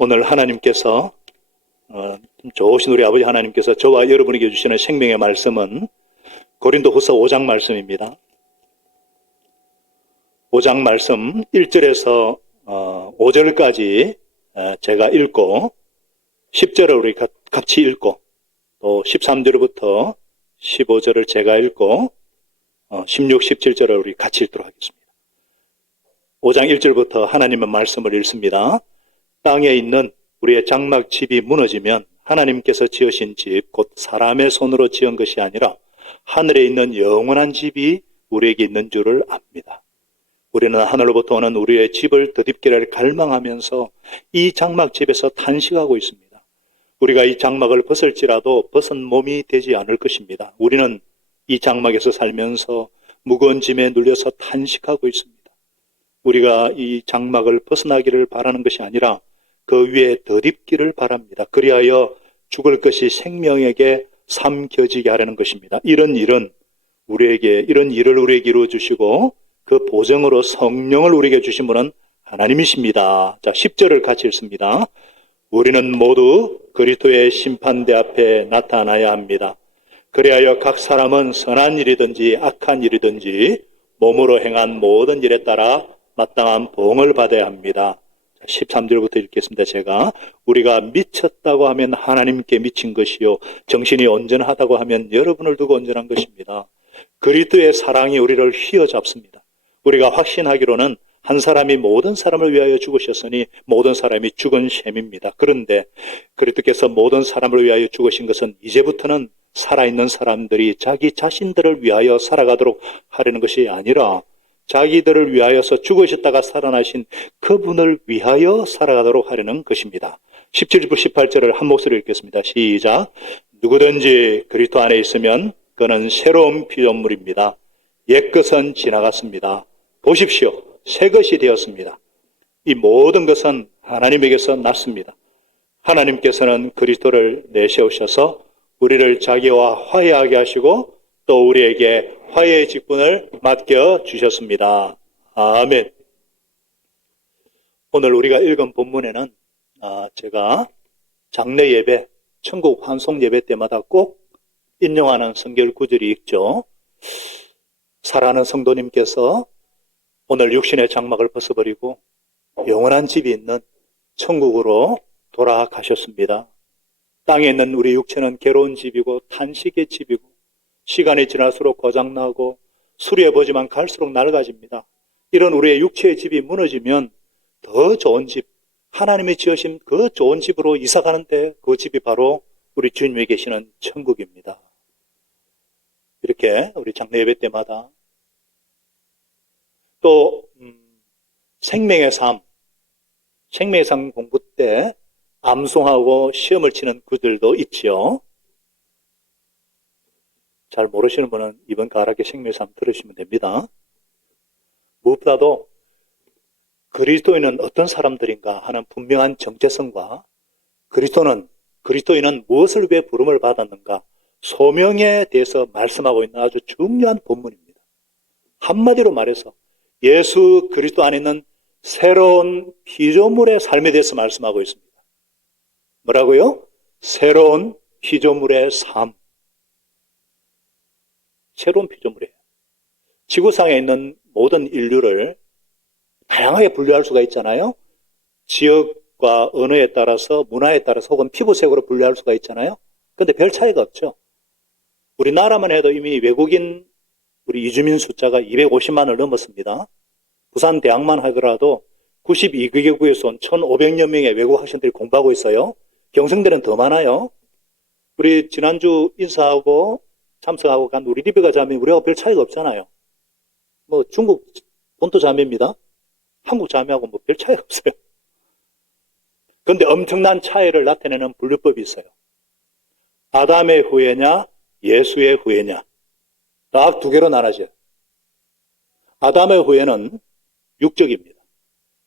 오늘 하나님께서 좋으신 우리 아버지 하나님께서 저와 여러분에게 주시는 생명의 말씀은 고린도후서 5장 말씀입니다. 5장 말씀 1절에서 5절까지 제가 읽고 10절을 우리 같이 읽고 또 13절부터 15절을 제가 읽고 16, 17절을 우리 같이 읽도록 하겠습니다. 5장 1절부터 하나님의 말씀을 읽습니다. 땅에 있는 우리의 장막 집이 무너지면 하나님께서 지으신 집, 곧 사람의 손으로 지은 것이 아니라 하늘에 있는 영원한 집이 우리에게 있는 줄을 압니다. 우리는 하늘로부터 오는 우리의 집을 덧입기를 갈망하면서 이 장막 집에서 탄식하고 있습니다. 우리가 이 장막을 벗을지라도 벗은 몸이 되지 않을 것입니다. 우리는 이 장막에서 살면서 무거운 짐에 눌려서 탄식하고 있습니다. 우리가 이 장막을 벗어나기를 바라는 것이 아니라 그 위에 덧입기를 바랍니다. 그리하여 죽을 것이 생명에게 삼켜지게 하려는 것입니다. 이런 일을 우리에게 이루어 주시고 그 보정으로 성령을 우리에게 주신 분은 하나님이십니다. 자, 10절을 같이 읽습니다. 우리는 모두 그리스도의 심판대 앞에 나타나야 합니다. 그리하여 각 사람은 선한 일이든지 악한 일이든지 몸으로 행한 모든 일에 따라 마땅한 보응을 받아야 합니다. 13절부터 읽겠습니다. 제가 우리가 미쳤다고 하면 하나님께 미친 것이요 정신이 온전하다고 하면 여러분을 두고 온전한 것입니다. 그리스도의 사랑이 우리를 휘어잡습니다. 우리가 확신하기로는 한 사람이 모든 사람을 위하여 죽으셨으니 모든 사람이 죽은 셈입니다. 그런데 그리스도께서 모든 사람을 위하여 죽으신 것은 이제부터는 살아있는 사람들이 자기 자신들을 위하여 살아가도록 하려는 것이 아니라 자기들을 위하여서 죽으셨다가 살아나신 그분을 위하여 살아가도록 하려는 것입니다. 17절 18절을 한 목소리로 읽겠습니다. 시작. 누구든지 그리스도 안에 있으면 그는 새로운 피조물입니다. 옛것은 지나갔습니다. 보십시오. 새 것이 되었습니다. 이 모든 것은 하나님에게서 났습니다. 하나님께서는 그리스도를 내세우셔서 우리를 자기와 화해하게 하시고 또 우리에게 화해의 직분을 맡겨주셨습니다. 아멘. 오늘 우리가 읽은 본문에는 제가 장례 예배, 천국 환송 예배 때마다 꼭 인용하는 성경 구절이 있죠. 사랑하는 성도님께서 오늘 육신의 장막을 벗어버리고 영원한 집이 있는 천국으로 돌아가셨습니다. 땅에 있는 우리 육체는 괴로운 집이고 탄식의 집이고 시간이 지날수록 고장나고 수리해보지만 갈수록 낡아집니다. 이런 우리의 육체의 집이 무너지면 더 좋은 집, 하나님이 지으신 그 좋은 집으로 이사가는데 그 집이 바로 우리 주님이 계시는 천국입니다. 이렇게 우리 장례 예배 때마다 또 생명의 삶 공부 때 암송하고 시험을 치는 구들도 있지요. 잘 모르시는 분은 이번 가락의 생명의 삶 들으시면 됩니다. 무엇보다도 그리스도인은 어떤 사람들인가 하는 분명한 정체성과 그리스도인은 무엇을 위해 부름을 받았는가 소명에 대해서 말씀하고 있는 아주 중요한 본문입니다. 한마디로 말해서 예수 그리스도 안에 있는 새로운 피조물의 삶에 대해서 말씀하고 있습니다. 뭐라고요? 새로운 피조물의 삶. 새로운 피조물이에요. 지구상에 있는 모든 인류를 다양하게 분류할 수가 있잖아요. 지역과 언어에 따라서 문화에 따라서 혹은 피부색으로 분류할 수가 있잖아요. 그런데 별 차이가 없죠. 우리나라만 해도 이미 외국인 우리 이주민 숫자가 250만을 넘었습니다. 부산 대학만 하더라도 92개국에서 온 1,500여 명의 외국 학생들이 공부하고 있어요. 경성대는 더 많아요. 우리 지난주 인사하고 참석하고 간 우리 리베가 자매 우리하고 별 차이가 없잖아요. 뭐 중국 본토 자매입니다. 한국 자매하고 뭐 별 차이가 없어요. 그런데 엄청난 차이를 나타내는 분류법이 있어요. 아담의 후예냐 예수의 후예냐 딱 두 개로 나눠져요. 아담의 후예는 육적입니다.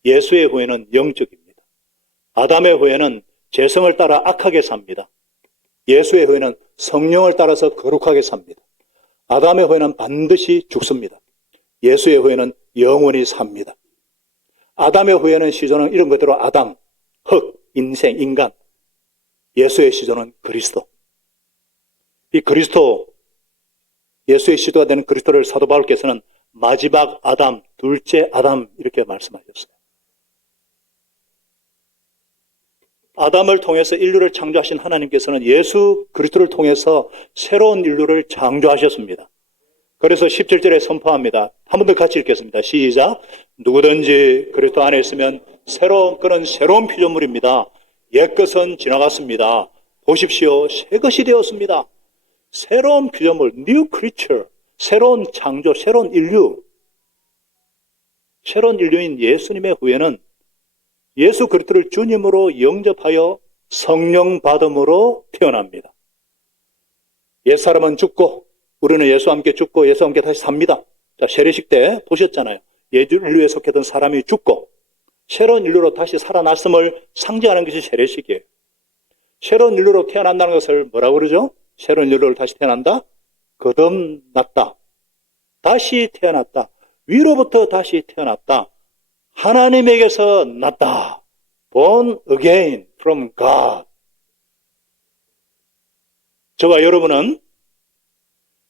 예수의 후예는 영적입니다. 아담의 후예는 재성을 따라 악하게 삽니다. 예수의 후예는 성령을 따라서 거룩하게 삽니다. 아담의 후예는 반드시 죽습니다. 예수의 후예는 영원히 삽니다. 아담의 후예는 시조는 이런 그대로 아담, 흙, 인생, 인간, 예수의 시조는 그리스도. 이 그리스도, 예수의 시조가 되는 그리스도를 사도 바울께서는 마지막 아담, 둘째 아담 이렇게 말씀하셨어요. 아담을 통해서 인류를 창조하신 하나님께서는 예수 그리스도를 통해서 새로운 인류를 창조하셨습니다. 그래서 17절에 선포합니다. 한 번 더 같이 읽겠습니다. 시작. 누구든지 그리스도 안에 있으면 그는 새로운 피조물입니다. 옛것은 지나갔습니다. 보십시오. 새 것이 되었습니다. 새로운 피조물, new creature, 새로운 창조, 새로운 인류. 새로운 인류인 예수님의 후에는 예수 그리스도를 주님으로 영접하여 성령 받음으로 태어납니다. 옛사람은 죽고 우리는 예수와 함께 죽고 예수와 함께 다시 삽니다. 자, 세례식 때 보셨잖아요. 옛 인류에 속했던 사람이 죽고 새로운 인류로 다시 살아났음을 상징하는 것이 세례식이에요. 새로운 인류로 태어난다는 것을 뭐라고 그러죠? 새로운 인류로 다시 태어난다? 거듭났다. 다시 태어났다. 위로부터 다시 태어났다. 하나님에게서 났다. Born again from God. 저와 여러분은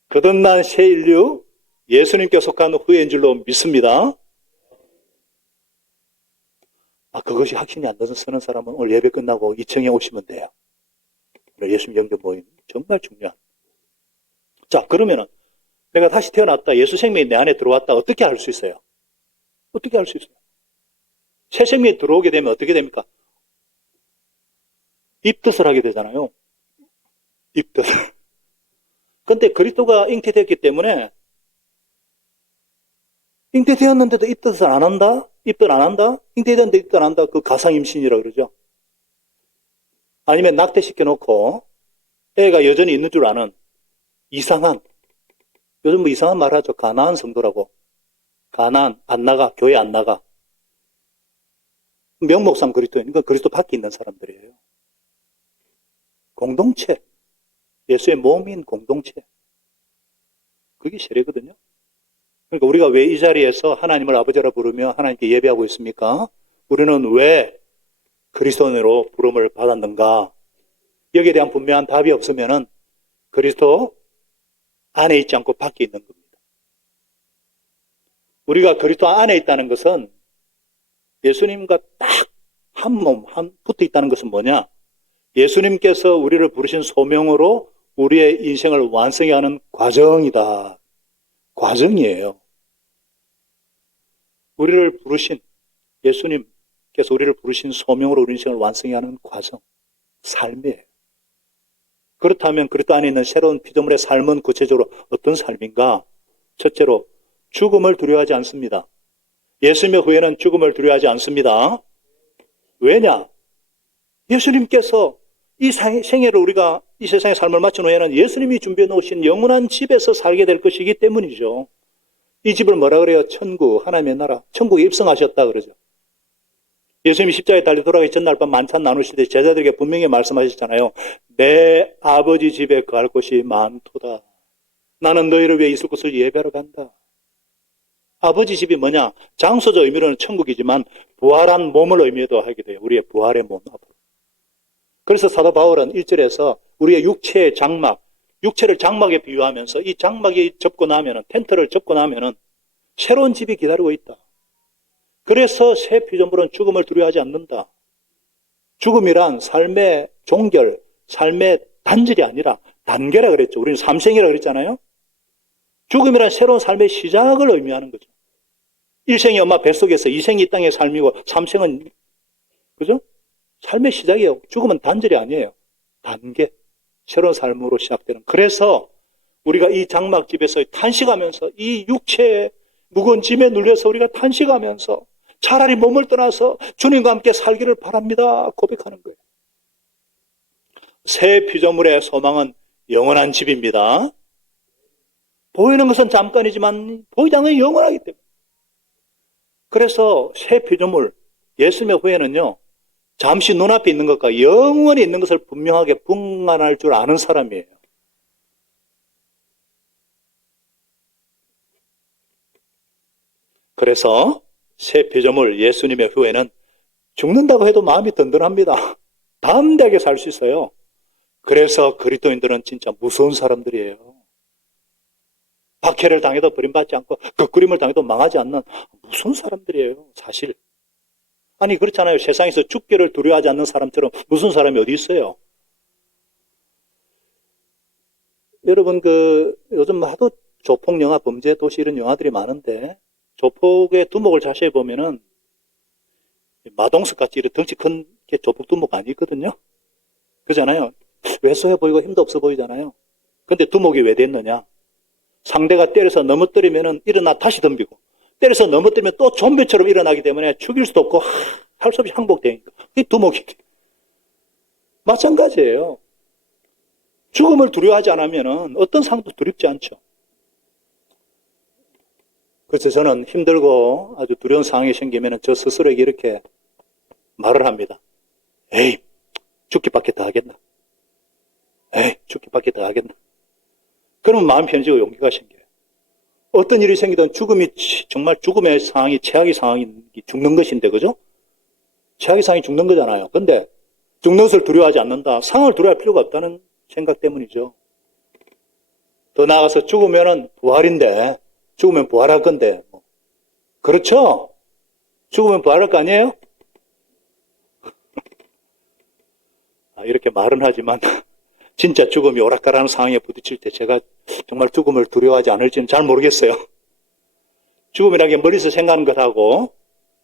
거듭난 새 인류, 예수님께 속한 후예인 줄로 믿습니다. 그것이 확신이 안 서는 사람은 오늘 예배 끝나고 2층에 오시면 돼요. 예수님 영접 모임 정말 중요한. 자, 그러면은 내가 다시 태어났다. 예수 생명이 내 안에 들어왔다. 어떻게 알 수 있어요? 어떻게 알 수 있어요? 새 생명이 들어오게 되면 어떻게 됩니까? 입덧을 하게 되잖아요. 입덧. 근데 그리스도가 잉태됐기 때문에 잉태되었는데도 입덧을 안 한다? 입덧 안 한다? 잉태되었는데 입덧 안 한다? 그 가상임신이라고 그러죠. 아니면 낙태시켜놓고 애가 여전히 있는 줄 아는 이상한, 요즘 뭐 이상한 말 하죠. 가난한 성도라고. 가난, 안 나가, 교회 안 나가. 명목상 그리스도인, 그러니까 그리스도 밖에 있는 사람들이에요. 공동체. 예수의 몸인 공동체. 그게 세례거든요. 그러니까 우리가 왜 이 자리에서 하나님을 아버지라 부르며 하나님께 예배하고 있습니까? 우리는 왜 그리스도인으로 부름을 받았는가? 여기에 대한 분명한 답이 없으면은 그리스도 안에 있지 않고 밖에 있는 겁니다. 우리가 그리스도 안에 있다는 것은 예수님과 딱 한 몸, 붙어 있다는 것은 뭐냐? 예수님께서 우리를 부르신 소명으로 우리의 인생을 완성해 가는 과정이다. 과정이에요. 우리를 부르신, 예수님께서 우리를 부르신 소명으로 우리 인생을 완성해 가는 과정, 삶이에요. 그렇다면 그리스도 안에 있는 새로운 피조물의 삶은 구체적으로 어떤 삶인가? 첫째로 죽음을 두려워하지 않습니다. 예수님의 후에는 죽음을 두려워하지 않습니다. 왜냐? 예수님께서 이 생애를 우리가 이 세상의 삶을 마친 후에는 예수님이 준비해 놓으신 영원한 집에서 살게 될 것이기 때문이죠. 이 집을 뭐라 그래요? 천국, 하나님의 나라. 천국에 입성하셨다 그러죠. 예수님이 십자가에 달려 돌아가기 전날 밤 만찬 나누실 때 제자들에게 분명히 말씀하셨잖아요. 내 아버지 집에 거할 곳이 많도다. 나는 너희를 위해 있을 곳을 예배하러 간다. 아버지 집이 뭐냐? 장소적 의미로는 천국이지만 부활한 몸을 의미도 하게 돼요. 우리의 부활의 몸 앞으로. 그래서 사도 바울은 1절에서 우리의 육체의 장막, 육체를 장막에 비유하면서 이 장막이 접고 나면은, 텐트를 접고 나면은 새로운 집이 기다리고 있다. 그래서 새 피조물은 죽음을 두려워하지 않는다. 죽음이란 삶의 종결, 삶의 단절이 아니라 단계라 그랬죠. 우리는 삼생이라 그랬잖아요. 죽음이란 새로운 삶의 시작을 의미하는 거죠. 일생이 엄마 뱃속에서 이생이 이 땅의 삶이고 삼생은 그죠? 삶의 시작이에요. 죽음은 단절이 아니에요. 단계. 새로운 삶으로 시작되는. 그래서 우리가 이 장막집에서 탄식하면서 이 육체의 무거운 짐에 눌려서 우리가 탄식하면서 차라리 몸을 떠나서 주님과 함께 살기를 바랍니다. 고백하는 거예요. 새 피조물의 소망은 영원한 집입니다. 보이는 것은 잠깐이지만 보이지 않는 영원하기 때문에. 그래서 새 피조물, 예수님의 후에는요, 잠시 눈앞에 있는 것과 영원히 있는 것을 분명하게 분간할 줄 아는 사람이에요. 그래서 새 피조물 예수님의 후에는 죽는다고 해도 마음이 든든합니다. 담대하게 살 수 있어요. 그래서 그리스도인들은 진짜 무서운 사람들이에요. 박해를 당해도 버림받지 않고 그 당해도 망하지 않는 무서운 사람들이에요. 사실. 아니 그렇잖아요. 세상에서 죽기를 두려워하지 않는 사람처럼 무슨 사람이 어디 있어요. 여러분 요즘 하도 조폭 영화, 범죄 도시 이런 영화들이 많은데 조폭의 두목을 자세히 보면은 마동석 같이 이렇게 덩치 큰 게 조폭 두목 아니거든요. 그잖아요. 왜소해 보이고 힘도 없어 보이잖아요. 근데 두목이 왜 됐느냐? 상대가 때려서 넘어뜨리면은 일어나 다시 덤비고 때려서 넘어뜨리면 또 좀비처럼 일어나기 때문에 죽일 수도 없고 할 수 없이 항복되니까 이 두목이 마찬가지예요. 죽음을 두려워하지 않으면은 어떤 상도 두렵지 않죠. 그래서 저는 힘들고 아주 두려운 상황이 생기면은 저 스스로에게 이렇게 말을 합니다. 에이, 죽기밖에 더 하겠나? 에이, 죽기밖에 더 하겠나? 그러면 마음 편해지고 용기가 생겨요. 어떤 일이 생기든 죽음이 정말 죽음의 상황이 최악의 상황이 죽는 것인데, 그죠? 최악의 상황이 죽는 거잖아요. 근데 죽는 것을 두려워하지 않는다. 상황을 두려워할 필요가 없다는 생각 때문이죠. 더 나아가서 죽으면은 부활인데, 죽으면 부활할 건데, 그렇죠? 죽으면 부활할 거 아니에요? 이렇게 말은 하지만 진짜 죽음이 오락가라는 상황에 부딪힐 때 제가 정말 죽음을 두려워하지 않을지는 잘 모르겠어요. 죽음이라는 게 머리에서 생각하는 것하고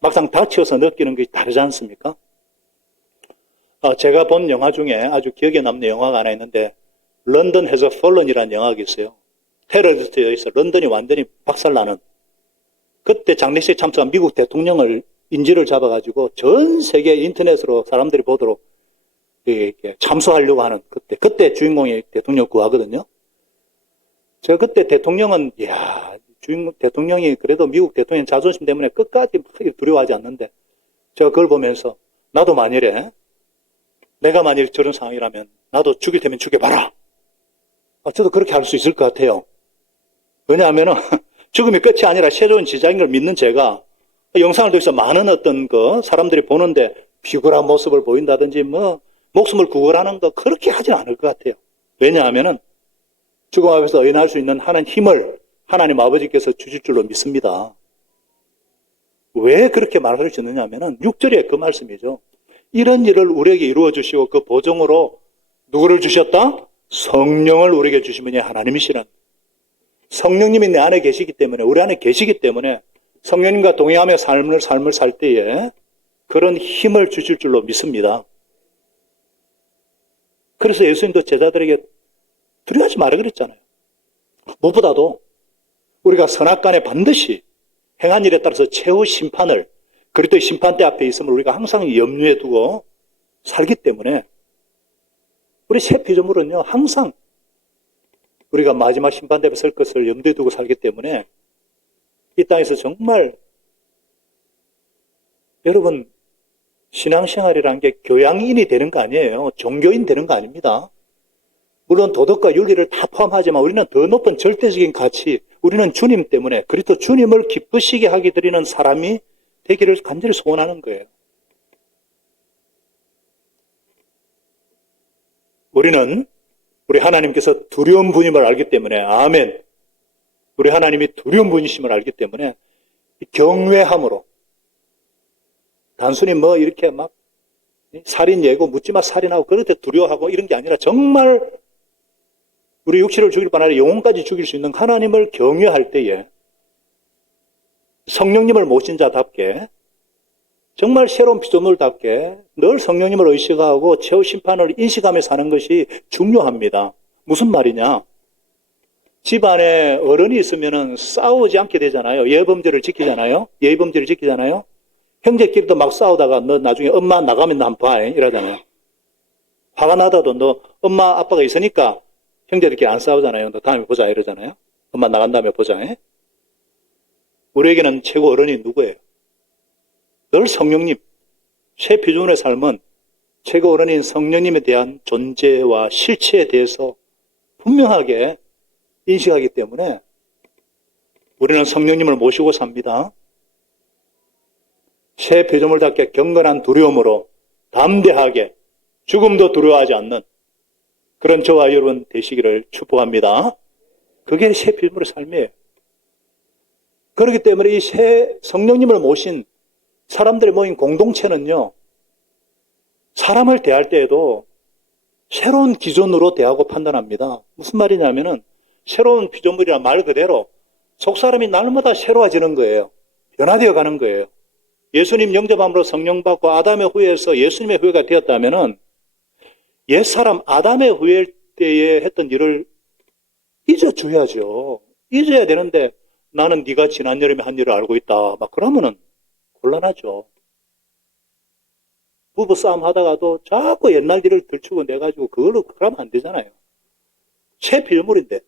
막상 닥쳐서 느끼는 것이 다르지 않습니까? 제가 본 영화 중에 아주 기억에 남는 영화가 하나 있는데 런던 해서 폴런이라는 영화가 있어요. 테러리스트에서 런던이 완전히 박살나는 그때 장례식에 참석한 미국 대통령을 인질을 잡아가지고 전 세계 인터넷으로 사람들이 보도록 참수하려고 하는 그때 주인공이 대통령 구하거든요. 제가 그때 대통령은 대통령이 그래도 미국 대통령 자존심 때문에 끝까지 두려워하지 않는데 제가 그걸 보면서 나도 만일에 내가 만일 저런 상황이라면 나도 죽일 테면 죽여봐라. 저도 그렇게 할 수 있을 것 같아요. 왜냐하면 죽음이 끝이 아니라 최종 지장인 걸 믿는 제가 영상을 통해서 많은 어떤 사람들이 보는데 비굴한 모습을 보인다든지 목숨을 구걸하는 거 그렇게 하진 않을 것 같아요. 왜냐하면 죽음 앞에서 의인할 수 있는 하나님 힘을 하나님 아버지께서 주실 줄로 믿습니다. 왜 그렇게 말을 주느냐 하면은 6절에 그 말씀이죠. 이런 일을 우리에게 이루어 주시고 그 보정으로 누구를 주셨다? 성령을 우리에게 주신 분이 하나님이시란. 성령님이 내 안에 계시기 때문에 우리 안에 계시기 때문에 성령님과 동행하며 삶을 살 때에 그런 힘을 주실 줄로 믿습니다. 그래서 예수님도 제자들에게 두려워하지 마라 그랬잖아요. 무엇보다도 우리가 선악간에 반드시 행한 일에 따라서 최후 심판을 그리스도의 심판대 앞에 있음을 우리가 항상 염두에 두고 살기 때문에 우리 새 피조물은요 항상 우리가 마지막 심판대 앞에 설 것을 염두에 두고 살기 때문에 이 땅에서 정말 여러분 신앙생활이라는 게 교양인이 되는 거 아니에요. 종교인 되는 거 아닙니다. 물론 도덕과 윤리를 다 포함하지만 우리는 더 높은 절대적인 가치, 우리는 주님 때문에 그리스도 주님을 기쁘시게 하게 드리는 사람이 되기를 간절히 소원하는 거예요. 우리는 우리 하나님께서 두려운 분임을 알기 때문에 아멘. 우리 하나님이 두려운 분이심을 알기 때문에 경외함으로 단순히 이렇게 막 살인 예고 묻지마 살인하고 그럴 때 두려워하고 이런 게 아니라 정말 우리 육체를 죽일 뿐 아니라 영혼까지 죽일 수 있는 하나님을 경외할 때에 성령님을 모신 자답게 정말 새로운 피조물답게 늘 성령님을 의식하고 최후 심판을 인식하며 사는 것이 중요합니다. 무슨 말이냐? 집안에 어른이 있으면 싸우지 않게 되잖아요. 예의범죄를 지키잖아요. 예의범죄를 지키잖아요. 형제끼리도 막 싸우다가 너 나중에 엄마 나가면 나 한번 봐 이러잖아요. 화가 나다도 너 엄마 아빠가 있으니까 형제들끼리 안 싸우잖아요. 너 다음에 보자 이러잖아요. 엄마 나간 다음에 보자. 우리에게는 최고 어른이 누구예요? 늘 성령님. 새 피조물의 삶은 최고 어른인 성령님에 대한 존재와 실체에 대해서 분명하게 인식하기 때문에 우리는 성령님을 모시고 삽니다. 새 피조물답게 경건한 두려움으로 담대하게 죽음도 두려워하지 않는 그런 저와 여러분 되시기를 축복합니다. 그게 새 피조물의 삶이에요. 그렇기 때문에 이 새 성령님을 모신 사람들이 모인 공동체는요, 사람을 대할 때에도 새로운 기준으로 대하고 판단합니다. 무슨 말이냐면은 새로운 피조물이란 말 그대로 속사람이 날마다 새로워지는 거예요. 변화되어 가는 거예요. 예수님 영접함으로 성령 받고 아담의 후예에서 예수님의 후예가 되었다면은 옛사람 아담의 후예 때에 했던 일을 잊어줘야죠. 잊어야 되는데 나는 네가 지난 여름에 한 일을 알고 있다. 막 그러면은 곤란하죠. 부부 싸움 하다가도 자꾸 옛날 일을 들추고 내가지고 그걸로 그러면 안 되잖아요. 새 피조물인데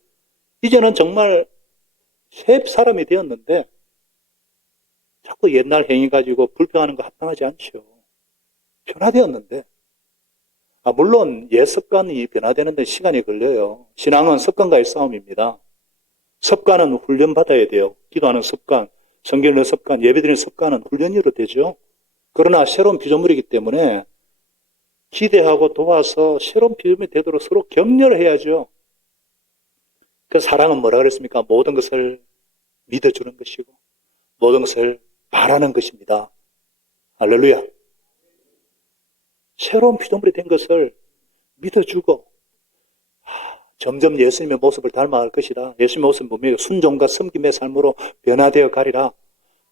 이제는 정말 새 사람이 되었는데 자꾸 옛날 행위 가지고 불평하는 거 합당하지 않죠. 변화되었는데 물론 옛 습관이 변화되는데 시간이 걸려요. 신앙은 습관과의 싸움입니다. 습관은 훈련받아야 돼요. 기도하는 습관, 성경 읽는 습관, 예배드리는 습관은 훈련으로 되죠. 그러나 새로운 피조물이기 때문에 기대하고 도와서 새로운 피조물이 되도록 서로 격려를 해야죠. 그 사랑은 뭐라 그랬습니까? 모든 것을 믿어주는 것이고 모든 것을 바라는 것입니다. 할렐루야. 새로운 피조물이 된 것을 믿어주고 점점 예수님의 모습을 닮아갈 것이다. 예수님의 모습은 분명히 순종과 섬김의 삶으로 변화되어 가리라.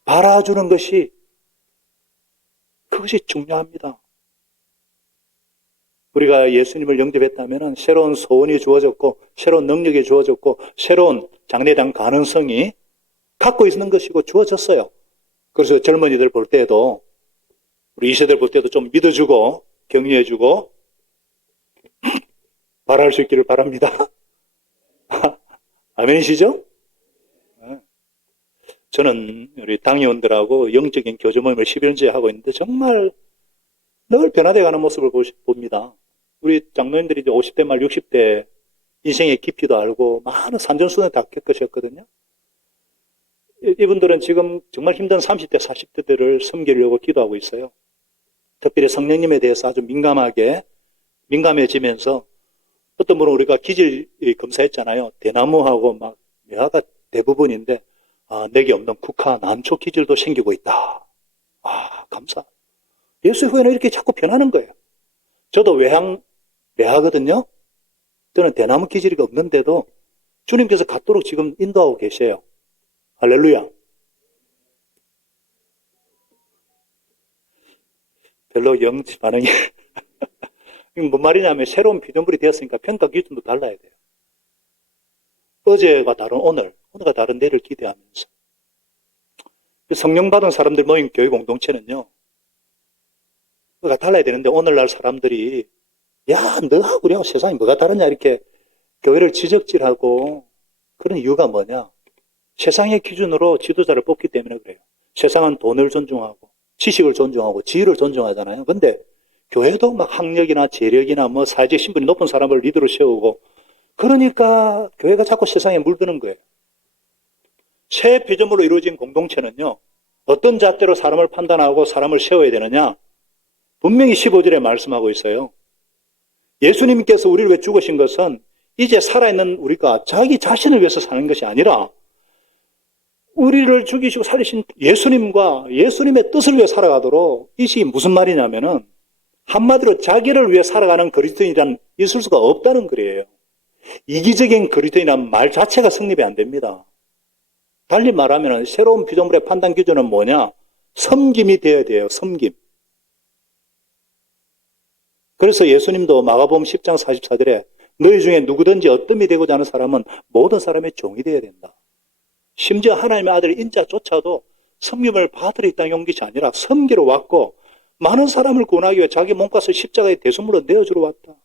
바라주는 것이 그것이 중요합니다. 우리가 예수님을 영접했다면 새로운 소원이 주어졌고 새로운 능력이 주어졌고 새로운 장래에 대한 가능성이 갖고 있는 것이고 주어졌어요. 그래서 젊은이들 볼 때도 우리 2세대를 볼 때도 좀 믿어주고 격려해주고 바랄 수 있기를 바랍니다. 아멘이시죠? 저는 우리 당의원들하고 영적인 교제 모임을 11년째 하고 있는데 정말 늘 변화되어가는 모습을 봅니다. 우리 장로님들이 이제 50대 말 60대 인생의 깊이도 알고 많은 산전수전을 다 겪으셨거든요. 이분들은 지금 정말 힘든 30대, 40대들을 섬기려고 기도하고 있어요. 특별히 성령님에 대해서 아주 민감해지면서 어떤 분은 우리가 기질 검사했잖아요. 대나무하고 막 뇌화가 대부분인데 내게 없는 국화, 난초 기질도 생기고 있다. 감사. 예수 후에는 이렇게 자꾸 변하는 거예요. 저도 외하거든요. 저는 대나무 기질이 없는데도 주님께서 갖도록 지금 인도하고 계세요. 할렐루야. 별로 영지 반응이. 뭔 말이냐면 새로운 피조물이 되었으니까 평가 기준도 달라야 돼요. 어제가 다른 오늘가 다른 내일을 기대하면서. 성령 받은 사람들 모인 교회 공동체는요. 그가 달라야 되는데 오늘날 사람들이 야, 너하고 우리하고 세상이 뭐가 다르냐 이렇게 교회를 지적질하고 그런 이유가 뭐냐. 세상의 기준으로 지도자를 뽑기 때문에 그래요. 세상은 돈을 존중하고 지식을 존중하고 지위를 존중하잖아요. 근데 교회도 막 학력이나 재력이나 뭐 사회적 신분이 높은 사람을 리더로 세우고 그러니까 교회가 자꾸 세상에 물드는 거예요. 새 피조물로 이루어진 공동체는요. 어떤 잣대로 사람을 판단하고 사람을 세워야 되느냐. 분명히 15절에 말씀하고 있어요. 예수님께서 우리를 왜 죽으신 것은 이제 살아있는 우리가 자기 자신을 위해서 사는 것이 아니라 우리를 죽이시고 살리신 예수님과 예수님의 뜻을 위해 살아가도록 이것이 무슨 말이냐면은 한마디로 자기를 위해 살아가는 그리스도인이란 있을 수가 없다는 거예요. 이기적인 그리스도인이란 말 자체가 성립이 안 됩니다. 달리 말하면 새로운 피조물의 판단 기준은 뭐냐? 섬김이 되어야 돼요. 섬김. 그래서 예수님도 마가복음 10장 44절에 너희 중에 누구든지 어뜸이 되고자 하는 사람은 모든 사람의 종이 되어야 된다. 심지어 하나님의 아들 인자조차도 섬김을 받으러 이 땅에 온 것이 아니라 섬기러 왔고 많은 사람을 구원하기 위해 자기 몸값을 십자가의 대속물로 내어주러 왔다.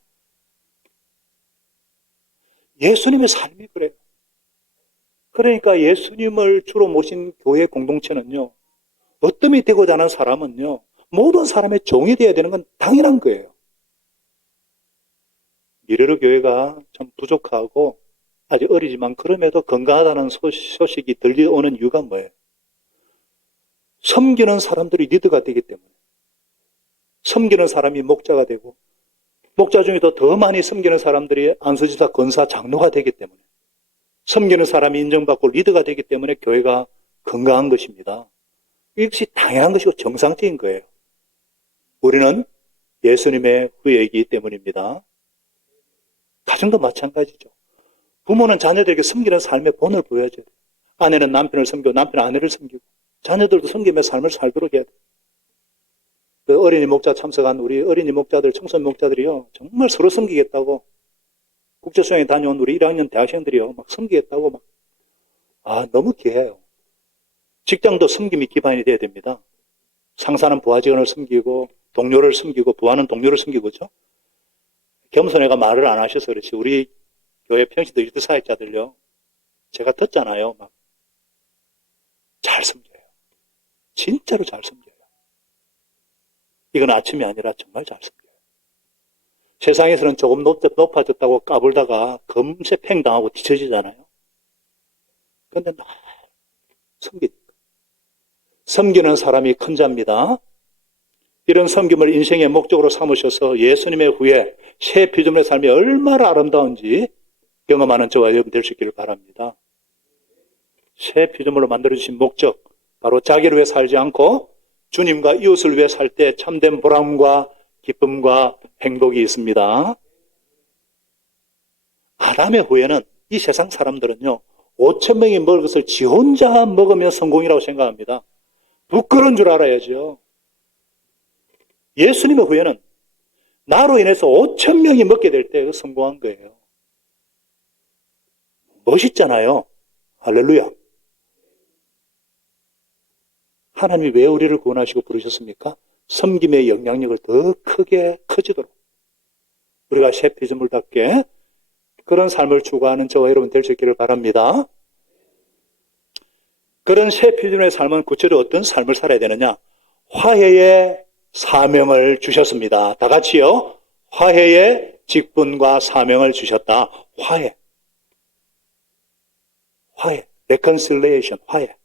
예수님의 삶이 그래요. 그러니까 예수님을 주로 모신 교회 공동체는요. 어뜸이 되고자 하는 사람은요. 모든 사람의 종이 되어야 되는 건 당연한 거예요. 미르르 교회가 참 부족하고 아직 어리지만 그럼에도 건강하다는 소식이 들려오는 이유가 뭐예요? 섬기는 사람들이 리더가 되기 때문에 섬기는 사람이 목자가 되고 목자 중에도 더 많이 섬기는 사람들이 안수집사, 권사, 장로가 되기 때문에, 섬기는 사람이 인정받고 리더가 되기 때문에 교회가 건강한 것입니다. 이것이 당연한 것이고 정상적인 거예요. 우리는 예수님의 후예이기 때문입니다. 가정도 마찬가지죠. 부모는 자녀들에게 섬기는 삶의 본을 보여줘야 돼요. 아내는 남편을 섬기고 남편은 아내를 섬기고 자녀들도 섬기며 삶을 살도록 해야 돼요. 그 어린이 목자 참석한 우리 어린이 목자들, 청소년 목자들이요, 정말 서로 섬기겠다고, 국제수양에 다녀온 우리 1학년 대학생들이요, 막 섬기겠다고 너무 귀해요. 직장도 섬김이 기반이 돼야 됩니다. 상사는 부하 직원을 섬기고, 동료를 섬기고, 부하는 동료를 섬기고, 그죠? 겸손해가 말을 안 하셔서 그렇지, 우리 교회 평시도 일드 사역자들요, 제가 듣잖아요, 잘 섬겨요. 진짜로 잘 섬겨요. 이건 아침이 아니라 정말 잘 섬겨요. 세상에서는 조금 높아졌다고 까불다가 금세 팽당하고 뒤처지잖아요. 그런데 섬기니까. 섬기는 사람이 큰 자입니다. 이런 섬김을 인생의 목적으로 삼으셔서 예수님의 후에 새 피조물의 삶이 얼마나 아름다운지 경험하는 저와 여러분 될 수 있기를 바랍니다. 새 피조물로 만들어주신 목적, 바로 자기를 위해 살지 않고 주님과 이웃을 위해 살 때 참된 보람과 기쁨과 행복이 있습니다. 아담의 후에는 이 세상 사람들은요, 5,000명이 먹을 것을 지 혼자 먹으면 성공이라고 생각합니다. 부끄러운 줄 알아야죠. 예수님의 후에는 나로 인해서 5,000명이 먹게 될 때 성공한 거예요. 멋있잖아요. 할렐루야. 하나님이 왜 우리를 구원하시고 부르셨습니까? 섬김의 영향력을 더 크게 커지도록 우리가 새 피조물답게 그런 삶을 추구하는 저와 여러분 될 수 있기를 바랍니다. 그런 새 피조물의 삶은 구체적으로 어떤 삶을 살아야 되느냐? 화해의 사명을 주셨습니다. 다 같이요. 화해의 직분과 사명을 주셨다. 화해. reconciliation, 화해.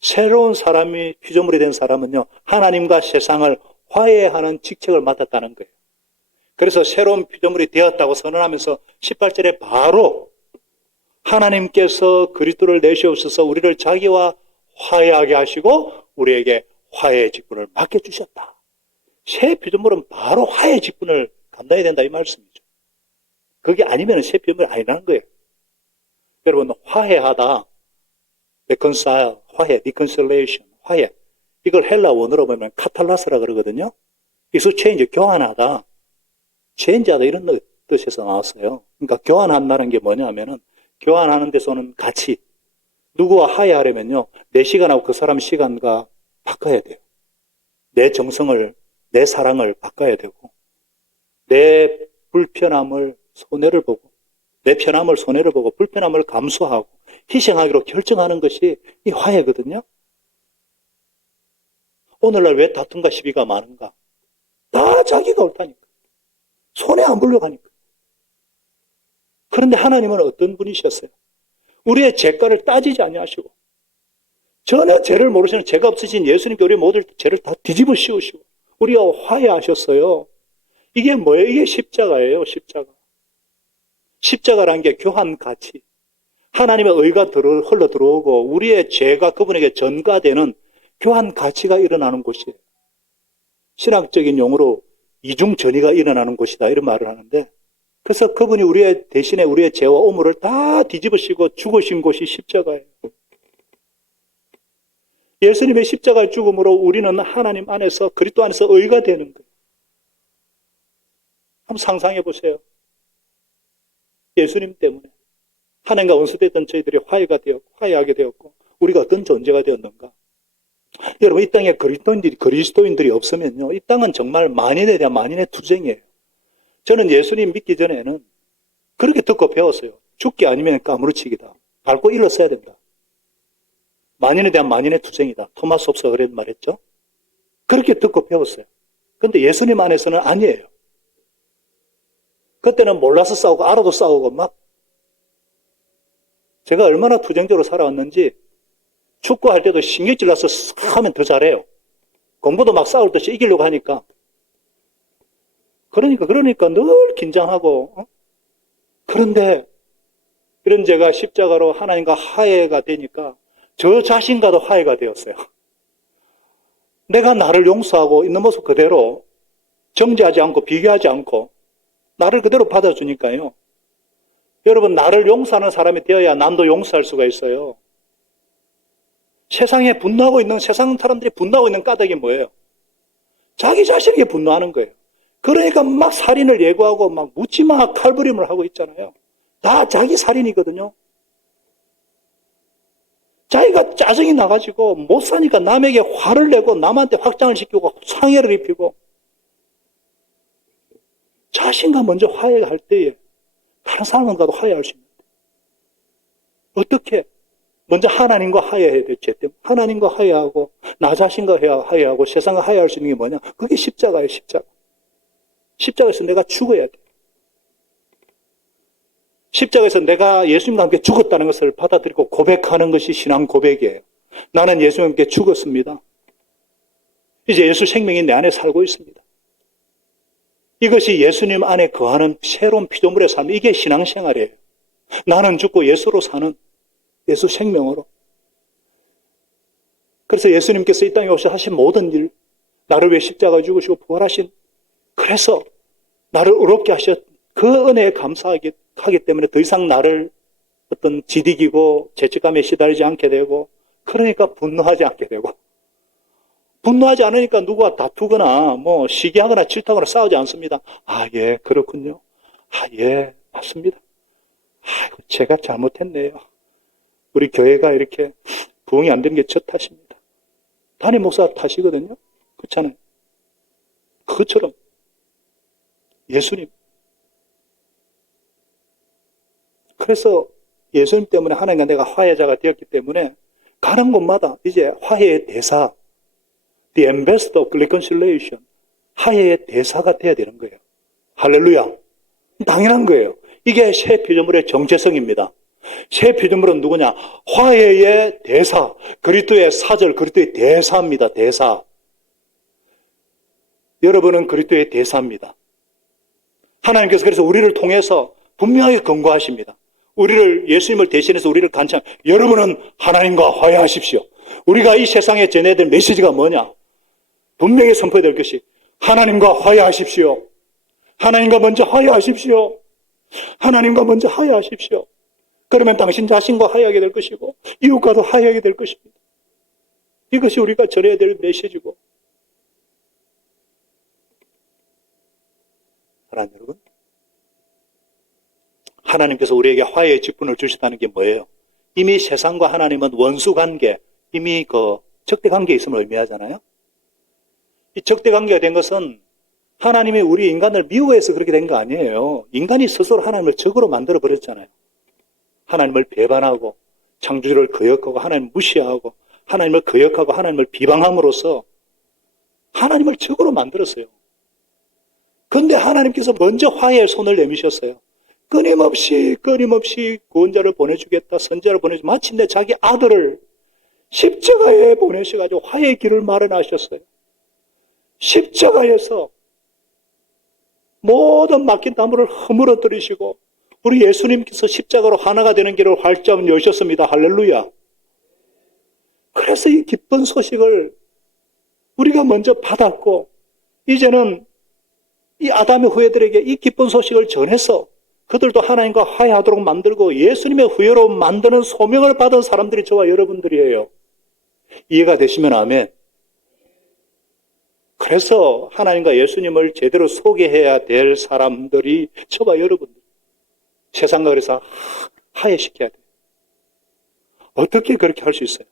새로운 사람이 피조물이 된 사람은요, 하나님과 세상을 화해하는 직책을 맡았다는 거예요. 그래서 새로운 피조물이 되었다고 선언하면서 18절에 바로 하나님께서 그리스도를 내시옵소서 우리를 자기와 화해하게 하시고 우리에게 화해의 직분을 맡겨주셨다. 새 피조물은 바로 화해의 직분을 감당해야 된다 이 말씀이죠. 그게 아니면 새 피조물이 아니라는 거예요. 여러분, 화해하다, reconcile, 화해, reconciliation, 화해. 이걸 헬라 원어로 보면 카탈라스라 그러거든요. exchange, 교환하다, change하다 이런 뜻에서 나왔어요. 그러니까 교환한다는 게 뭐냐면은 교환하는 데서 오는 가치. 누구와 화해하려면요, 내 시간하고 그 사람 시간과 바꿔야 돼요. 내 정성을, 내 사랑을 바꿔야 되고, 내 불편함을 손해를 보고, 내 편함을 손해를 보고, 불편함을 감수하고, 희생하기로 결정하는 것이 이 화해거든요. 오늘날 왜 다툼과 시비가 많은가? 다 자기가 옳다니까. 손해 안 보려고 하니까. 그런데 하나님은 어떤 분이셨어요? 우리의 죄가를 따지지 아니하시고 전혀 죄를 모르시는 죄가 없으신 예수님께 우리 모든 죄를 다 뒤집어 씌우시고 우리와 화해하셨어요. 이게 뭐예요? 이게 십자가예요. 십자가. 십자가라는 게 교환 가치. 하나님의 의가 흘러 들어오고 우리의 죄가 그분에게 전가되는 교환 가치가 일어나는 곳이에요. 신학적인 용어로 이중전이가 일어나는 곳이다 이런 말을 하는데, 그래서 그분이 우리의 대신에 우리의 죄와 오물을 다 뒤집으시고 죽으신 곳이 십자가예요. 예수님의 십자가의 죽음으로 우리는 하나님 안에서 그리스도 안에서 의가 되는 거예요. 한번 상상해 보세요. 예수님 때문에 하나님과 원수됐던 저희들이 화해하게 되었고 우리가 어떤 존재가 되었는가. 여러분, 이 땅에 그리스도인들이 없으면요, 이 땅은 정말 만인에 대한 만인의 투쟁이에요. 저는 예수님 믿기 전에는 그렇게 듣고 배웠어요. 죽기 아니면 까무러치기다. 밟고 일어서야 된다. 만인에 대한 만인의 투쟁이다. 토마스 홉스가 그런 말했죠. 그렇게 듣고 배웠어요. 그런데 예수님 안에서는 아니에요. 그때는 몰라서 싸우고 알아도 싸우고 막, 제가 얼마나 투쟁적으로 살아왔는지 축구할 때도 신경질 나서 싹 하면 더 잘해요. 공부도 막 싸울 듯이 이기려고 하니까. 그러니까 늘 긴장하고, 그런데 이런 제가 십자가로 하나님과 화해가 되니까 저 자신과도 화해가 되었어요. 내가 나를 용서하고 있는 모습 그대로 정죄하지 않고 비교하지 않고 나를 그대로 받아주니까요. 여러분, 나를 용서하는 사람이 되어야 남도 용서할 수가 있어요. 세상 사람들이 분노하고 있는 까닭이 뭐예요? 자기 자신에게 분노하는 거예요. 그러니까 막 살인을 예고하고 막 묻지마 칼부림을 하고 있잖아요. 다 자기 살인이거든요. 자기가 짜증이 나가지고 못 사니까 남에게 화를 내고 남한테 확장을 시키고 상해를 입히고, 자신과 먼저 화해할 때에 다른 사람과도 화해할 수 있는데, 어떻게? 먼저 하나님과 화해해야 돼. 죄 때문에 하나님과 화해하고 나 자신과 화해하고 세상과 화해할 수 있는 게 뭐냐? 그게 십자가예요. 십자가에서 내가 죽어야 돼. 십자가에서 내가 예수님과 함께 죽었다는 것을 받아들이고 고백하는 것이 신앙 고백이에요. 나는 예수님과 함께 죽었습니다. 이제 예수 생명이 내 안에 살고 있습니다. 이것이 예수님 안에 거하는 새로운 피조물의 삶, 이게 신앙생활이에요. 나는 죽고 예수로 사는, 예수 생명으로. 그래서 예수님께서 이 땅에 오셔 하신 모든 일, 나를 위해 십자가 죽으시고 부활하신, 그래서 나를 의롭게 하셨, 그 은혜에 감사하기 때문에 더 이상 나를 어떤 지디기고 죄책감에 시달리지 않게 되고, 그러니까 분노하지 않게 되고, 분노하지 않으니까 누구와 다투거나 뭐 시기하거나 질투하거나 싸우지 않습니다. 아, 예, 그렇군요. 아, 예, 맞습니다. 아이고, 제가 잘못했네요. 우리 교회가 이렇게 부흥이 안 되는 게 저 탓입니다. 담임 목사 탓이거든요. 그렇잖아요. 그것처럼 예수님. 그래서 예수님 때문에 하나님과 내가 화해자가 되었기 때문에 가는 곳마다 이제 화해의 대사, the ambassador of reconciliation, 화해의 대사가 돼야 되는 거예요. 할렐루야. 당연한 거예요. 이게 새 피조물의 정체성입니다. 새 피조물은 누구냐? 화해의 대사, 그리스도의 사절, 그리스도의 대사입니다. 대사. 여러분은 그리스도의 대사입니다. 하나님께서 그래서 우리를 통해서 분명하게 권고하십니다. 우리를, 예수님을 대신해서 우리를 간청, 여러분은 하나님과 화해하십시오. 우리가 이 세상에 전해야 될 메시지가 뭐냐? 분명히 선포해야 될 것이 하나님과 화해하십시오. 하나님과 먼저 화해하십시오. 하나님과 먼저 화해하십시오. 그러면 당신 자신과 화해하게 될 것이고 이웃과도 화해하게 될 것입니다. 이것이 우리가 전해야 될 메시지고, 사랑하는 여러분, 하나님께서 우리에게 화해의 직분을 주시다는 게 뭐예요? 이미 세상과 하나님은 원수관계, 이미 그 적대관계에 있음을 의미하잖아요. 이 적대관계가 된 것은 하나님이 우리 인간을 미워해서 그렇게 된 거 아니에요. 인간이 스스로 하나님을 적으로 만들어버렸잖아요. 하나님을 배반하고 창조주를 거역하고 하나님을 무시하고 하나님을 거역하고 하나님을 비방함으로써 하나님을 적으로 만들었어요. 그런데 하나님께서 먼저 화해의 손을 내미셨어요. 끊임없이 구원자를 보내주겠다, 선자를 보내주겠다, 마침내 자기 아들을 십자가에 보내셔가지고 화해의 길을 마련하셨어요. 십자가에서 모든 막힌 나무를 허물어뜨리시고 우리 예수님께서 십자가로 하나가 되는 길을 활짝 여셨습니다. 할렐루야. 그래서 이 기쁜 소식을 우리가 먼저 받았고, 이제는 이 아담의 후예들에게 이 기쁜 소식을 전해서 그들도 하나님과 화해하도록 만들고 예수님의 후예로 만드는 소명을 받은 사람들이 저와 여러분들이에요. 이해가 되시면 아멘. 그래서 하나님과 예수님을 제대로 소개해야 될 사람들이 저와 여러분들, 세상과 그래서 화해시켜야 돼요. 어떻게 그렇게 할 수 있어요?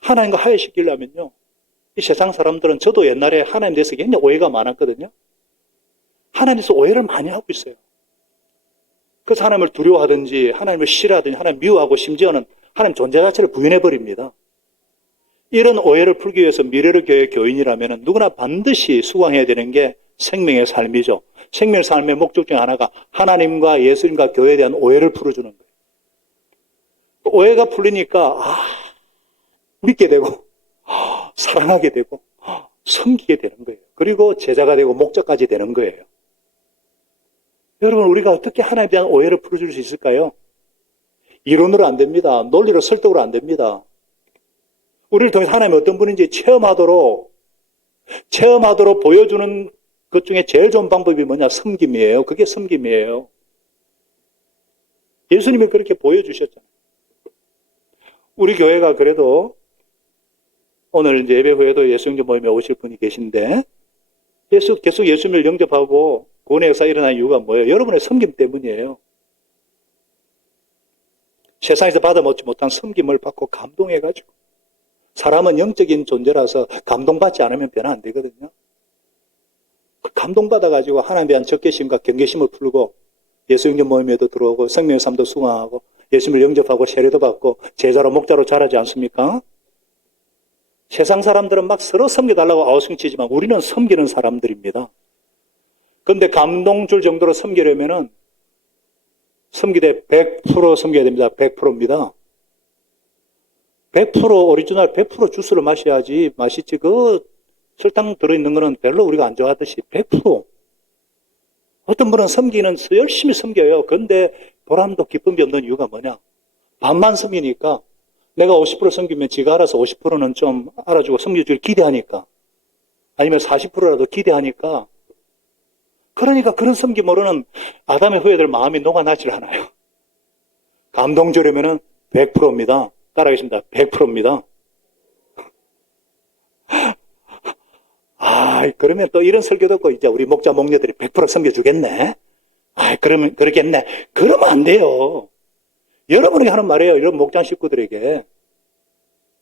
하나님과 화해시키려면요, 이 세상 사람들은, 저도 옛날에 하나님 대해서 굉장히 오해가 많았거든요. 하나님에서 오해를 많이 하고 있어요. 그래서 하나님을 두려워하든지 하나님을 싫어하든지 하나님 미워하고 심지어는 하나님 존재 자체를 부인해버립니다. 이런 오해를 풀기 위해서 미래의 교회 교인이라면 누구나 반드시 수강해야 되는 게 생명의 삶이죠. 생명의 삶의 목적 중 하나가 하나님과 예수님과 교회에 대한 오해를 풀어주는 거예요. 오해가 풀리니까 믿게 되고 사랑하게 되고 섬기게 되는 거예요. 그리고 제자가 되고 목자까지 되는 거예요. 여러분, 우리가 어떻게 하나님에 대한 오해를 풀어줄 수 있을까요? 이론으로 안 됩니다. 논리로 설득으로 안 됩니다. 우리를 통해서 하나님이 어떤 분인지 체험하도록 보여주는 것 중에 제일 좋은 방법이 뭐냐? 섬김이에요. 그게 섬김이에요. 예수님이 그렇게 보여주셨잖아요. 우리 교회가 그래도 오늘 이제 예배 후에도 예수영접 모임에 오실 분이 계신데 계속 예수님을 영접하고 구원의 역사가 일어난 이유가 뭐예요? 여러분의 섬김 때문이에요. 세상에서 받아먹지 못한 섬김을 받고 감동해가지고 사람은 영적인 존재라서 감동받지 않으면 변화 안 되거든요. 그 감동받아가지고 하나님에 대한 적개심과 경계심을 풀고 예수영접 모임에도 들어오고 생명의 삶도 수강하고 예수님을 영접하고 세례도 받고 제자로 목자로 자라지 않습니까? 세상 사람들은 막 서로 섬겨달라고 아우성치지만 우리는 섬기는 사람들입니다. 그런데 감동 줄 정도로 섬기려면은 섬기되 100% 섬겨야 됩니다. 100%입니다. 100% 오리지널 100% 주스를 마셔야지 맛있지. 그 설탕 들어있는 거는 별로 우리가 안 좋아하듯이 100%. 어떤 분은 섬기는 열심히 섬겨요. 그런데 보람도 기쁨이 없는 이유가 뭐냐? 반만 섬기니까 내가 50% 섬기면 지가 알아서 50%는 좀 알아주고 섬겨줄 기대하니까 아니면 40%라도 기대하니까 그러니까 그런 섬김으로는 아담의 후예들 마음이 녹아나질 않아요. 감동 주려면은 100%입니다. 따라하겠습니다. 100%입니다. 그러면 또 이런 설교 듣고 이제 우리 목자 목녀들이 100% 섬겨주겠네? 그러면 그러겠네. 그러면 안 돼요. 여러분에게 하는 말이에요. 이런 목자 식구들에게.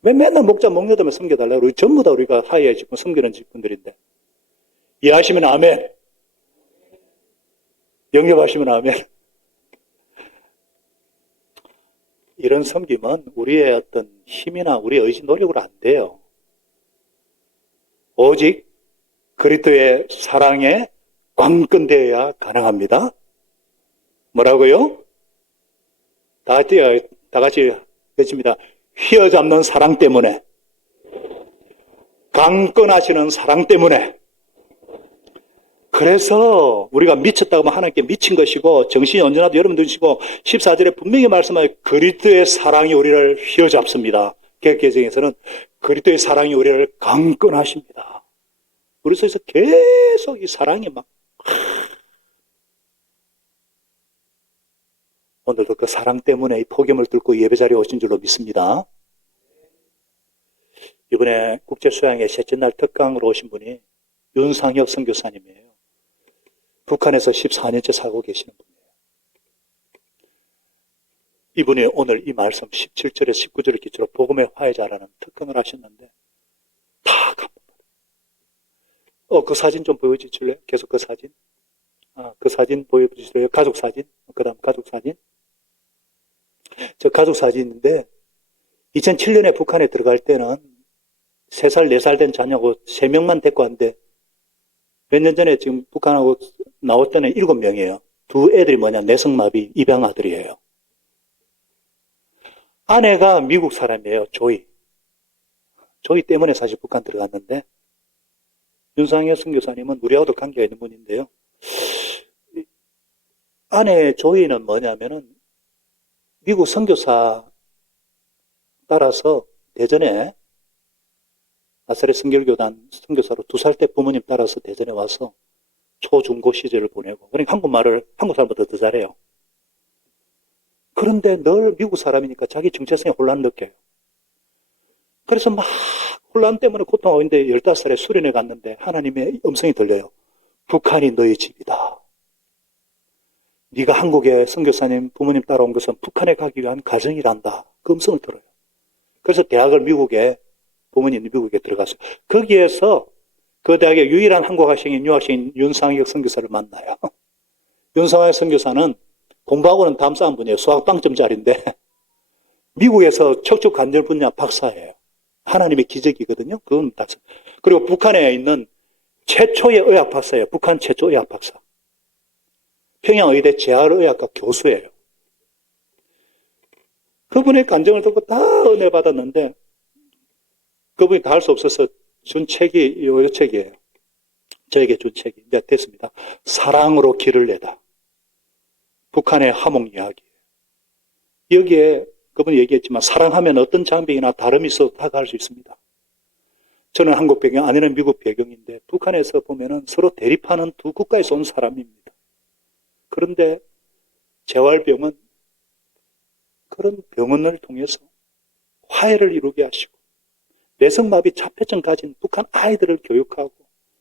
왜 맨날 목자 목녀들만 섬겨달라고? 우리 전부 다 우리가 사이에 지금 섬기는 직분들인데. 이해하시면 아멘. 영접하시면 아멘. 이런 섬김은 우리의 어떤 힘이나 우리의 의지 노력으로 안 돼요. 오직 그리스도의 사랑에 관건되어야 가능합니다. 뭐라고요? 다 같이 외칩니다. 휘어잡는 사랑 때문에, 강건하시는 사랑 때문에. 그래서 우리가 미쳤다고 하면 하나님께 미친 것이고 정신이 언제나도 여러분 드시고 14절에 분명히 말씀하여 그리스도의 사랑이 우리를 휘어잡습니다. 개혁개정에서는 그리스도의 사랑이 우리를 강건하십니다. 그래서 계속 이 사랑이 막 오늘도 그 사랑 때문에 이 폭염을 뚫고 예배자리에 오신 줄로 믿습니다. 이번에 국제수양회 셋째 날 특강으로 오신 분이 윤상혁 선교사님이에요. 북한에서 14년째 살고 계시는 분이에요. 이분이 오늘 이 말씀 17절에 19절을 기초로 복음의 화해자라는 특강을 하셨는데 다 감동받아요. 그 사진 좀 보여주실래요? 계속 그 사진. 그 사진 보여주실래요? 가족 사진. 그 다음 가족 사진. 저 가족 사진인데 2007년에 북한에 들어갈 때는 3살, 4살 된 자녀고 3명만 데리고 왔는데 몇 년 전에 지금 북한하고 나올 때는 7명이에요. 두 애들이 뭐냐? 내성마비 입양 아들이에요. 아내가 미국 사람이에요. 조이 때문에 사실 북한 들어갔는데 윤상현 선교사님은 우리하고도 관계가 있는 분인데요. 아내 조이는 뭐냐면은 미국 선교사 따라서 대전에 나사렛 성결교단 선교사로 2살 때 부모님 따라서 대전에 와서 초중고 시절을 보내고 그러니까 한국 사람보다 더 잘해요. 그런데 늘 미국 사람이니까 자기 정체성에 혼란 느껴요. 그래서 막 혼란 때문에 고통하고 있는데 15살에 수련회 갔는데 하나님의 음성이 들려요. 북한이 너희 집이다. 네가 한국에 선교사님 부모님 따라온 것은 북한에 가기 위한 가정이란다. 그 음성을 들어요. 그래서 대학을 부모님 미국에 들어갔어요. 거기에서 그 대학의 유일한 한국 학생인 유학생인 윤상혁 선교사를 만나요. 윤상혁 선교사는 공부하고는 담싸한 분이에요. 수학 빵점짜리인데 미국에서 척추 관절 분야 박사예요. 하나님의 기적이거든요. 그건 다. 그리고 북한에 있는 최초의 의학 박사예요. 북한 최초 의학 박사. 평양의대 재활의학과 교수예요. 그분의 간증을 듣고 다 은혜 받았는데 그분이 다 할 수 없어서 준 책이 요 책이에요. 저에게 준 책이 이제 됐습니다. 사랑으로 길을 내다. 북한의 화목 이야기. 여기에 그분이 얘기했지만 사랑하면 어떤 장벽이나 다름이 있어도 다가갈 수 있습니다. 저는 한국 배경, 아내는 미국 배경인데 북한에서 보면은 서로 대립하는 두 국가에서 온 사람입니다. 그런데 재활병은 그런 병원을 통해서 화해를 이루게 하시고 뇌성마비 자폐증 가진 북한 아이들을 교육하고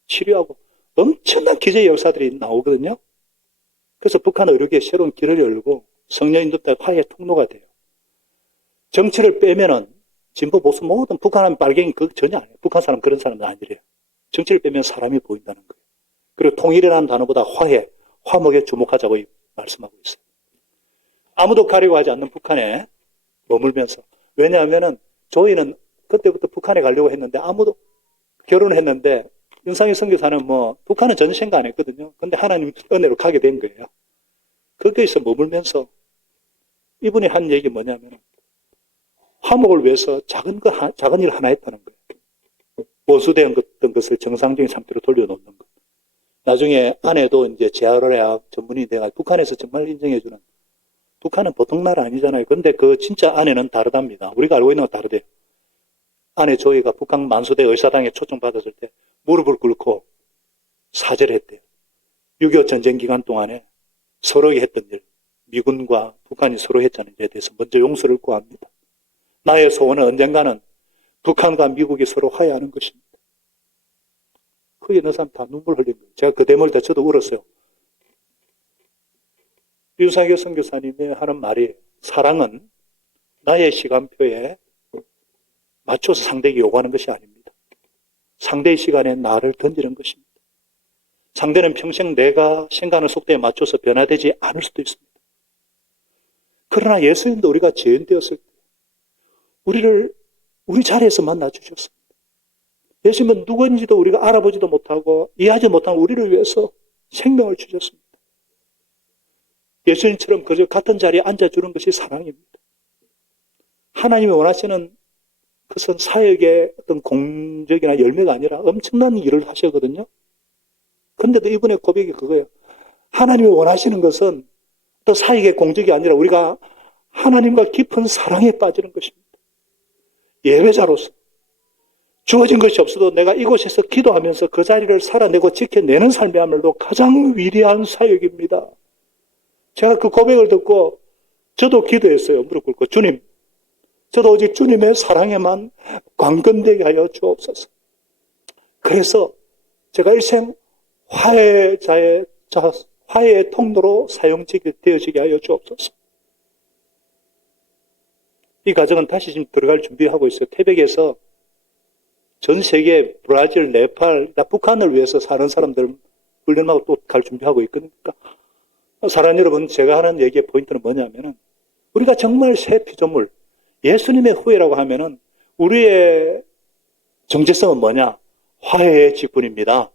치료하고 엄청난 기적의 역사들이 나오거든요. 그래서 북한 의료계에 새로운 길을 열고 성년인도 때 화해의 통로가 돼요. 정치를 빼면은 진보 보수 모든 북한하면 빨갱이 그거 전혀 아니에요. 북한 사람 그런 사람은 아니래요. 정치를 빼면 사람이 보인다는 거예요. 그리고 통일이라는 단어보다 화해, 화목에 주목하자고 말씀하고 있어요. 아무도 가려고 하지 않는 북한에 머물면서 왜냐하면은 조이는 그때부터 북한에 가려고 했는데 아무도 결혼했는데 윤상희 선교사는 뭐 북한은 전혀 생각 안 했거든요. 근데 하나님 은혜로 가게 된 거예요. 거기에서 머물면서 이분이 한 얘기 뭐냐면 화목을 위해서 작은 일 하나 했다는 거예요. 원수되었던 것을 정상적인 상태로 돌려놓는 것. 나중에 아내도 이제 재활의학 전문의 돼가 북한에서 정말 인정해주는 북한은 보통 나라 아니잖아요. 근데 그 진짜 아내는 다르답니다. 우리가 알고 있는 건 다르대요. 아내 조이가 북한 만수대 의사당에 초청받았을 때 무릎을 꿇고 사죄를 했대요. 6.25 전쟁 기간 동안에 서로 했던 일, 미군과 북한이 서로 했자는 일에 대해서 먼저 용서를 구합니다. 나의 소원은 언젠가는 북한과 미국이 서로 화해하는 것입니다. 그게 어느 사람 다 눈물 흘린 거예요. 제가 그 대목을 때 저도 울었어요. 윤상효 선교사님이 하는 말이 사랑은 나의 시간표에 맞춰서 상대에게 요구하는 것이 아닙니다. 상대의 시간에 나를 던지는 것입니다. 상대는 평생 내가 생각하는 속도에 맞춰서 변화되지 않을 수도 있습니다. 그러나 예수님도 우리가 죄인 되었을 때 우리를 우리 자리에서 만나 주셨습니다. 예수님은 누구인지도 우리가 알아보지도 못하고 이해하지 못한 우리를 위해서 생명을 주셨습니다. 예수님처럼 그저 같은 자리에 앉아주는 것이 사랑입니다. 하나님이 원하시는 그것은 사역의 어떤 공적이나 열매가 아니라 엄청난 일을 하시거든요. 근데도 이분의 고백이 그거예요. 하나님이 원하시는 것은 또 사역의 공적이 아니라 우리가 하나님과 깊은 사랑에 빠지는 것입니다. 예배자로서 주어진 것이 없어도 내가 이곳에서 기도하면서 그 자리를 살아내고 지켜내는 삶이야말로 가장 위대한 사역입니다. 제가 그 고백을 듣고 저도 기도했어요. 무릎 꿇고 주님, 저도 오직 주님의 사랑에만 관건되게 하여 주옵소서. 그래서 제가 일생 화해의 통로로 사용되어지게 하여 주옵소서. 이 과정은 다시 지금 들어갈 준비하고 있어요. 태백에서 전 세계 브라질, 네팔, 북한을 위해서 사는 사람들 훈련하고 또 갈 준비하고 있거든요. 사랑하는 여러분, 제가 하는 얘기의 포인트는 뭐냐면은 우리가 정말 새 피조물, 예수님의 후예라고 하면은 우리의 정체성은 뭐냐? 화해의 직분입니다.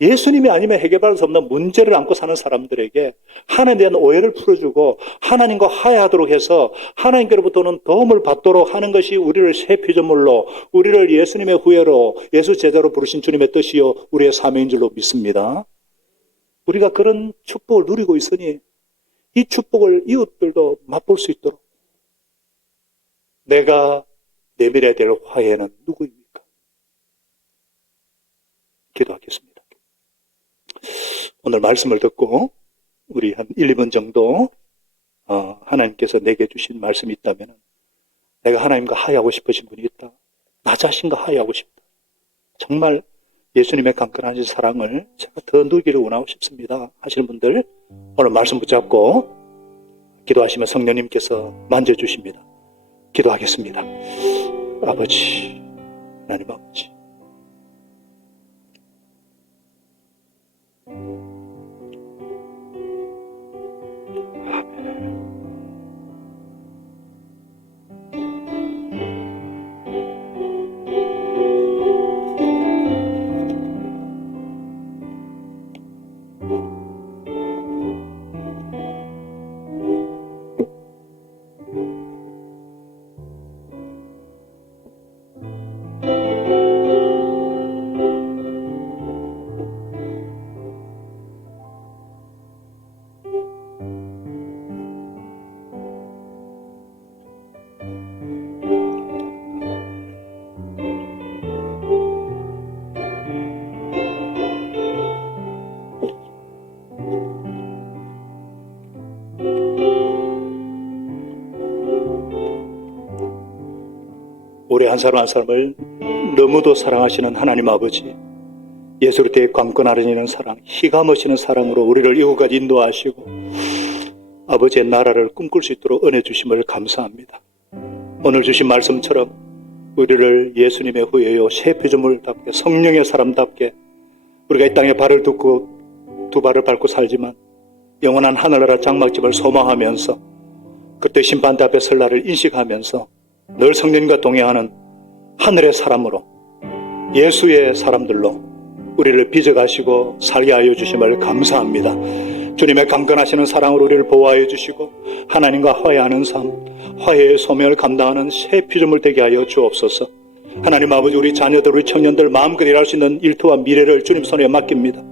예수님이 아니면 해결할 수 없는 문제를 안고 사는 사람들에게 하나님에 대한 오해를 풀어주고 하나님과 화해하도록 해서 하나님께로부터는 도움을 받도록 하는 것이 우리를 새 피조물로, 우리를 예수님의 후예로, 예수 제자로 부르신 주님의 뜻이요 우리의 사명인 줄로 믿습니다. 우리가 그런 축복을 누리고 있으니 이 축복을 이웃들도 맛볼 수 있도록 내가 내밀어야 될 화해는 누구입니까? 기도하겠습니다. 오늘 말씀을 듣고 우리 한 1, 2분 정도 하나님께서 내게 주신 말씀이 있다면 내가 하나님과 화해하고 싶으신 분이 있다. 나 자신과 화해하고 싶다. 정말 예수님의 강건한 사랑을 제가 더 누리기를 원하고 싶습니다 하시는 분들 오늘 말씀 붙잡고 기도하시면 성령님께서 만져주십니다. 기도하겠습니다. 아버지, 하나님 아버지, 한 사람 한 사람을 너무도 사랑하시는 하나님 아버지, 예수를 대해 관건하시는 사랑, 희가 머시는 사랑으로 우리를 이곳까지 인도하시고 아버지의 나라를 꿈꿀 수 있도록 은혜 주심을 감사합니다. 오늘 주신 말씀처럼 우리를 예수님의 후예요 새 피조물답게 성령의 사람답게 우리가 이 땅에 발을 딛고 두 발을 밟고 살지만 영원한 하늘나라 장막집을 소망하면서 그때 심판대 앞에 설 날을 인식하면서 늘 성령과 동행하는 하늘의 사람으로 예수의 사람들로 우리를 빚어가시고 살게 하여 주심을 감사합니다. 주님의 강건하시는 사랑으로 우리를 보호하여 주시고 하나님과 화해하는 삶, 화해의 소명을 감당하는 새 피조물 되게 하여 주옵소서. 하나님 아버지, 우리 자녀들, 우리 청년들 마음껏 일할 수 있는 일터와 미래를 주님 손에 맡깁니다.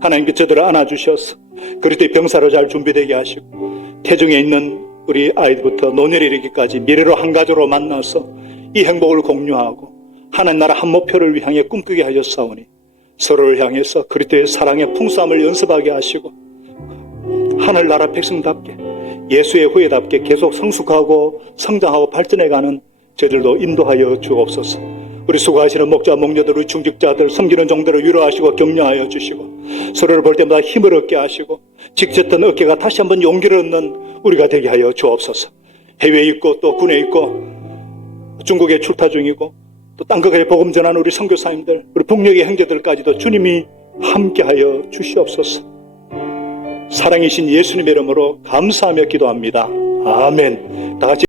하나님께 저들을 안아주셔서 그리스도의 병사로 잘 준비되게 하시고 태중에 있는 우리 아이들부터 노년에 이르기까지 미래로 한 가족으로 만나서 이 행복을 공유하고 하나님 나라 한 목표를 향해 꿈꾸게 하셨사오니 서로를 향해서 그리스도의 사랑의 풍성함을 연습하게 하시고 하늘나라 백성답게 예수의 후예답게 계속 성숙하고 성장하고 발전해가는 저들도 인도하여 주옵소서. 우리 수고하시는 목자, 목녀들, 우리 중직자들, 섬기는 종들을 위로하시고 격려하여 주시고 서로를 볼 때마다 힘을 얻게 하시고 지쳤던 어깨가 다시 한번 용기를 얻는 우리가 되게 하여 주옵소서. 해외에 있고 또 군에 있고 중국에 출타 중이고 또 땅끝에 복음 전하는 우리 선교사님들, 우리 북녘의 형제들까지도 주님이 함께하여 주시옵소서. 사랑이신 예수님의 이름으로 감사하며 기도합니다. 아멘. 다 같이